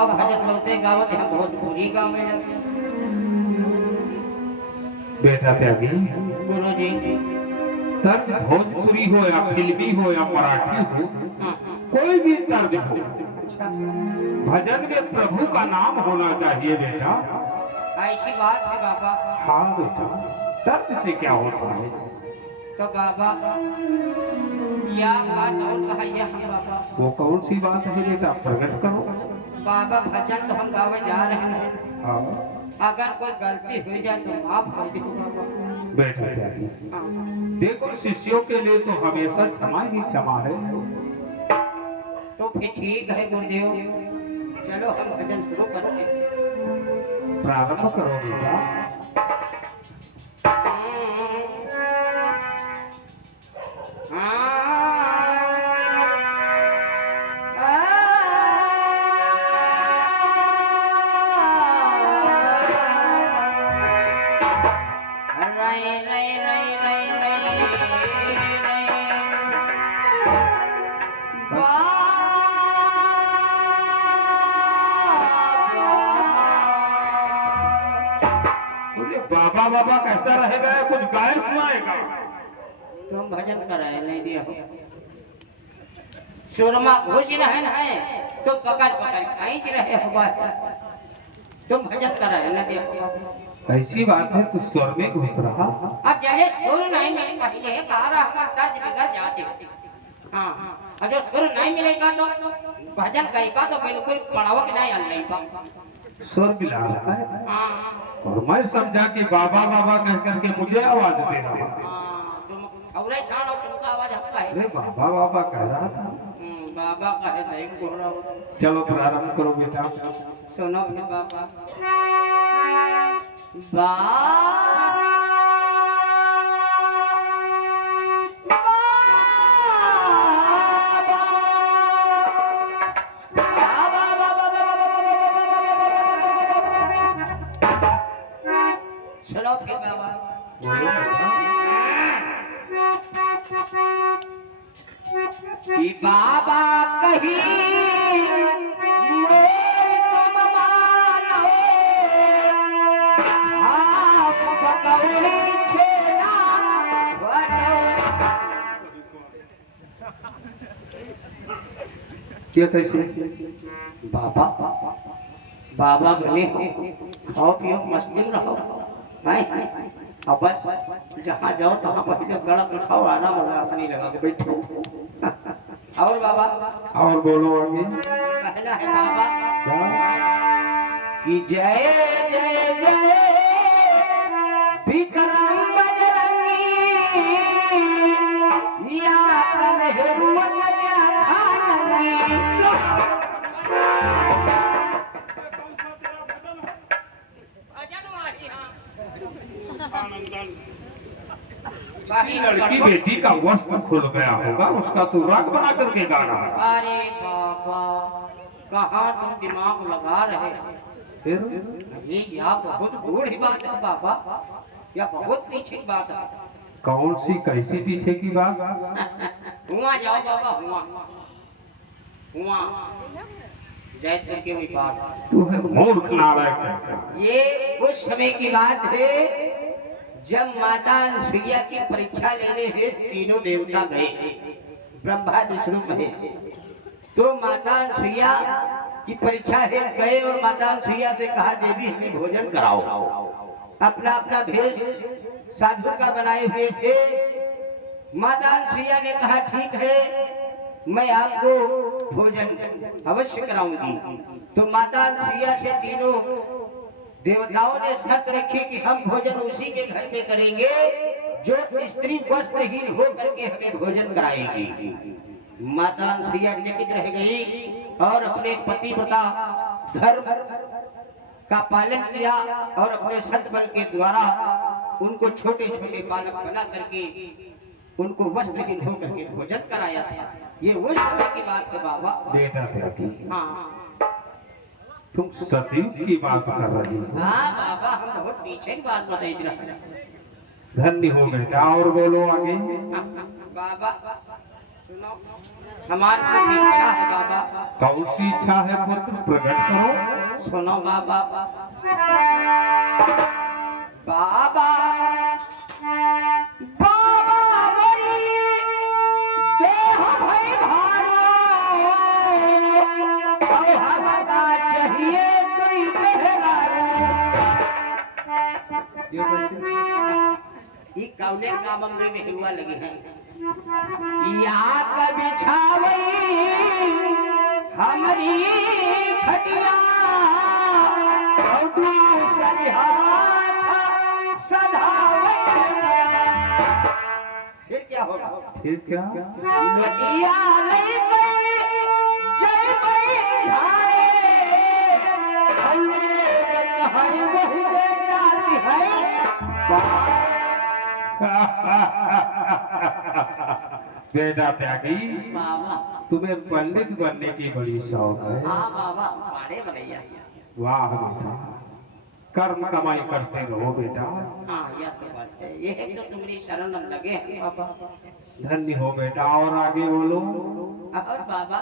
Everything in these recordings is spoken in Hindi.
अब भजन गौते गावत हम भोजपुरी गाँव में बेटा त्यागी गुरु जी। तर्ज भोजपुरी हो या फिल्मी हो या मराठी हो, कोई भी तर्ज हो, अच्छा भजन में प्रभु का नाम होना चाहिए बेटा। ऐसी बात है बाबा। हाँ बेटा, तर्ज से क्या होता है? तो बाबा या बात और कहिए हम बाबा। वो कौन सी बात है बेटा, प्रकट करो। बाबा भजन तो हम गावे जा रहे हैं, हाँ अगर कोई गलती हो जाए तो माफ कर दो बाबा। बेटा त्यागी, हाँ। देखो शिष्यों के लिए तो हमेशा क्षमा ही क्षमा है। तो फिर ठीक है गुरुदेव, चलो हम भजन शुरू करते हैं। प्रारंभ करो बेटा। बाबा बाबा कहता रहेगा या कुछ गाय सुनाएगा? तुम भजन कराए नहीं दिया सुरमा घुस रहे हैं, तुम पकड़ पकड़ खींच रहे हो, तुम भजन कराए नहीं दिया। ऐसी बात है, तू स्वर में घुस रहा। अब जैसे सुर नहीं मिले पहले कहा रहा हमारा दर्द बिगड़ जाते। हाँ और जो सुर नहीं मिलेगा तो भजन कहेगा तो बिल्कुल पढ़ावा के नहीं आएगा। स्वर मिला रहा है हाँ और मैं समझा कि बाबा बाबा कह करके मुझे आवाज दे रहा है। तुम और छान और तुमका आवाज हमका है। अरे बाबा बाबा कह रहा था। बाबा कहे नहीं बोल रहा हूँ। चलो प्रारंभ करो बेटा। सुनो अपने बाबा। बाबा चलो फिर बाबा। कि बाबा कही मोर तुम मानो, आप पकौड़ी छेना बनो। क्या कैसे? बाबा बाबा बने खाओ पियो मस्ती में रहो, अब बस जहाँ जाओ तहाँ पहले गड़क उठाओ, आराम और आसनी लगा के बैठो। और बाबा और बोलो आगे। कहना है बाबा क्या? कि जय जय जय विक्रम बजरंगी, या कम हिम्मत लड़की बेटी का वस्त्र खुल गया होगा, उसका तो राग बना करके गाना है। अरे बाबा कहाँ तुम दिमाग लगा रहे हो? फिर ये या बहुत बूढ़ी बात है बाबा, या बहुत पीछे की बात है। कौन सी कैसी पीछे की बात? हुआ जाओ बाबा, हुआ हुआ जैसे की हुई बात। तू है मूर्ख नालायक। ये उस समय की बात है जब माता अनुसुईया की परीक्षा लेने हैं तीनों देवता गए, ब्रह्मा विष्णु महेश। तो माता अनुसुईया की परीक्षा है गए और माता अनुसुईया से कहा देवी हमें भोजन कराओ। अपना अपना भेष साधु का बनाए हुए थे। माता अनुसुईया ने कहा ठीक है मैं आपको भोजन अवश्य कराऊंगी। तो माता अनुसुईया से तीनों देवताओं ने शर्त रखी कि हम भोजन उसी के घर में करेंगे जो स्त्री वस्त्रहीन हो करके हमें भोजन कराएगी। माता अनुसुईया चकित रह गई और अपने पतिव्रता धर्म का पालन किया और अपने सतबल के द्वारा उनको छोटे छोटे बालक बना करके उनको वस्त्रहीन हो करके भोजन कराया था। ये उस समय की बात है बाबा। बेटा त्यागी, हाँ तुम सतयुग की बात कर रही हो। हाँ बाबा हम बहुत पीछे की बात बताई रहे हैं। धन्य हो बेटा। और बोलो आगे। बाबा हमारी कुछ इच्छा है बाबा। कौन सी इच्छा है पुत्र, प्रकट करो। सुनो बाबा। बाबा बाबा बड़ी देह भई भारो, अब हमका चाहिए कोई मेहरारू। ये कौने काम में हुआ लगे हैं या कभी छावई हमारी खटिया और दूसरी हाथ सधावई खटिया। फिर क्या होगा? फिर क्या? लगिया लई गई जय मई झाड़े, कहीं वही दे जाती है। बेटा त्यागी, बाबा तुम्हें पंडित बनने की बड़ी शौक है। हाँ बाबा पाड़े बनैया। वाह बेटा, कर्म कमाई करते रहो बेटा। हाँ यह तो बात है, ये है जो तुम्हारी शरण लगे हैं बाबा। धन्य हो बेटा, और आगे बोलो। और बाबा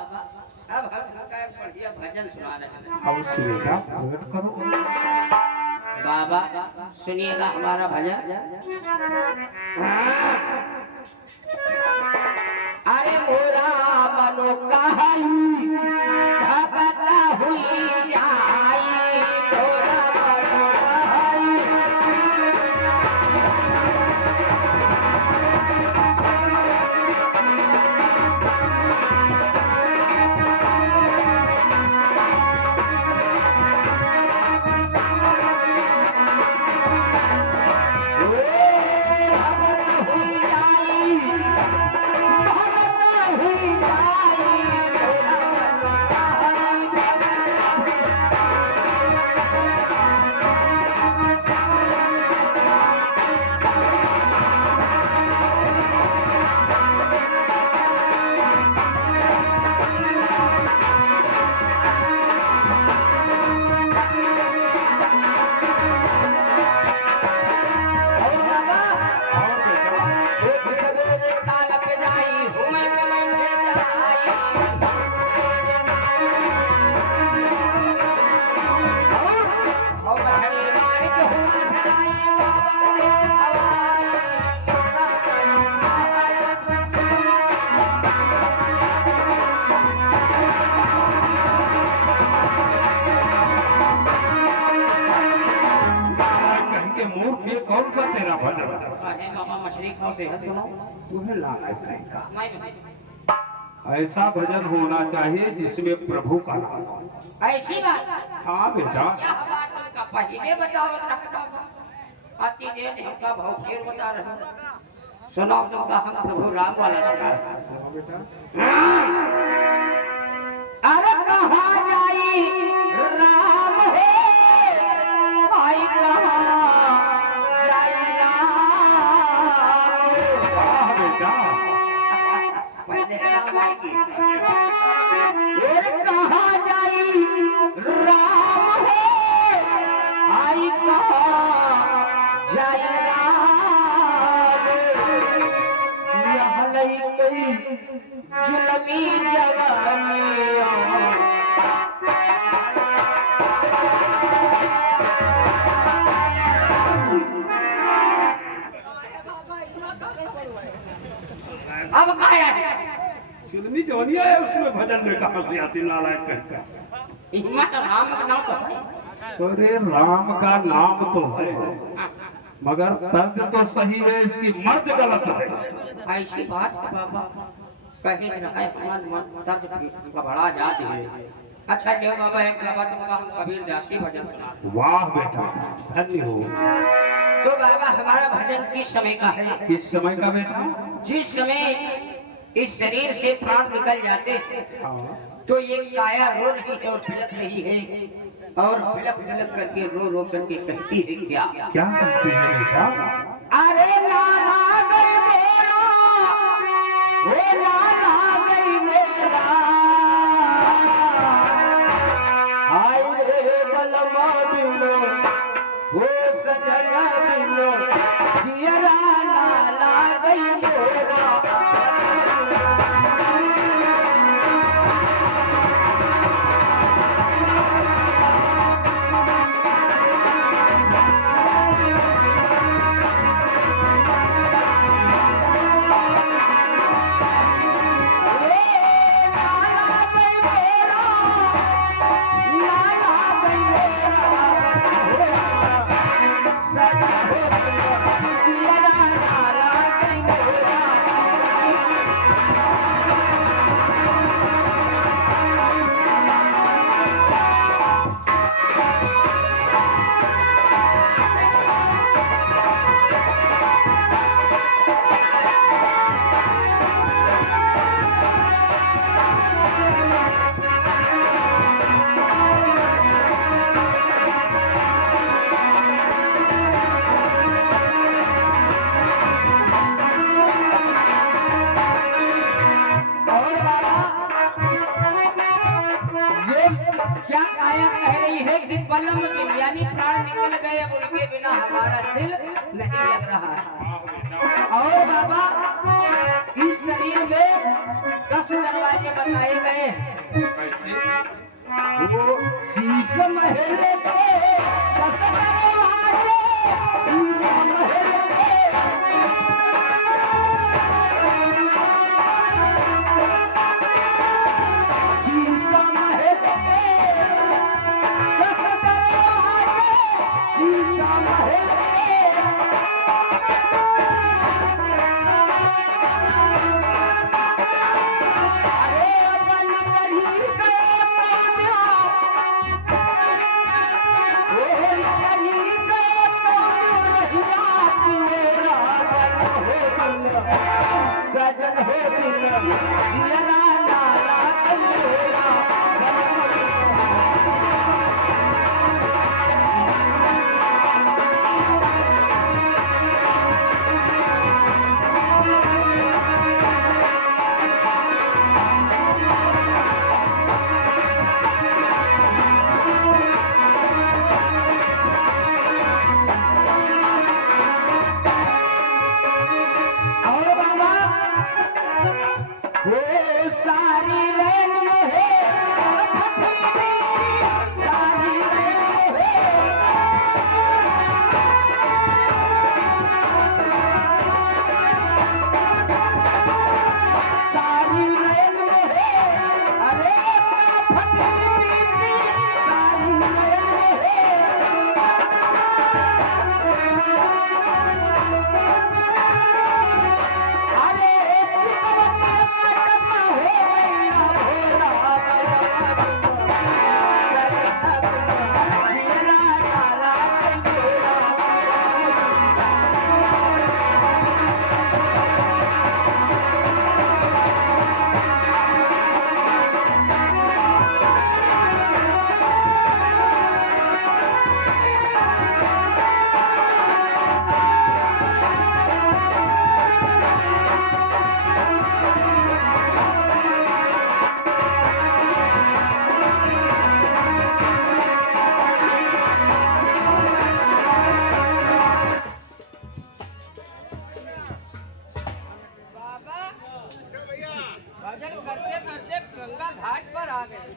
अब हम का एक बढ़िया भजन सुना रहे हैं। अवश्य बेटा, प्रकट करो। बाबा सुनिएगा हमारा भजन। अरे मोरा मनो कहाई भगता हुई जाई, मोरा मनो कहाई। कौन सा तेरा भजन है मामा मछली खाओ सेहत बनो। तुम्हें लाना कहीं का नहीं बताइए। ऐसा भजन होना चाहिए जिसमें प्रभु का नाम हो। ऐसी बात। हाँ बेटा, यह बात का पहले बताओ बाबा। आती देर ने हमका भाव फिर बता रहे। सुनो तुमका हम प्रभु राम वाला सुना रहे। अरे कहाँ जाई राम हो, भाई कहाँ जाई राम। वाह बेटा, पहले राम आएगी। और कहाँ जाई राम हो, आई कहाँ जाई राम। यह लई गई जुलमी जवानियों। अब कहा फिल्मी जोनिया है उसमें भजन में कहाँ से आती नालायक कहता। हिम्मत राम का नाम तो है। अरे राम का नाम तो है, मगर तर्ज तो सही है, इसकी मर्द गलत है। ऐसी बात है बाबा, कहे रहा है हमार मन तर्ज घबरा जाती है। अच्छा देव बाबा एक बात तुमका हम कबीर दासी भजन सुना। वाह बेटा, धन्य हो। तो बाबा हमारा भजन किस समय का है? किस समय का बेटा? जिस समय इस शरीर से प्राण निकल जाते हैं हाँ। तो ये काया रो रही है और बिलख रही है, और बिलख बिलख करके रो रो करके कहती है क्या क्या कहती है बेटा? अरे लाला गई मेरा, ओ लाला गई मेरा, हाय रे बलमा बिनो, ओ सजना बिनो, जियरा लाला गई मेरा। कि बलम बिन यानी प्राण निकल गए, अब उनके बिना हमारा दिल नहीं लग रहा है। और बाबा इस शरीर में 10 दरवाजे बताए गए हैं। वो शीश महल के 10 दरवाजे, शीश महल के शीशा महल के 10 दरवाजे, शीशा महल के अरे अपन करी गए कौन्या, ओ करी गए कौन्या रहिया तेरा बन हो बिना, सजन हो बिना जियरा नाला तेरा बन हो बिना। और बाबा वो सारी रैन में है फतेहरी की, सारी रैन में है सारी रैन में है, अरे फतेहरी की सारी रैन में है। अरे चितवती कटमा हो गया भोला बलवा बिना, सजना बिना जियरा डाला तेरा। बाबा भजन करते करते गंगा घाट पर आ गए।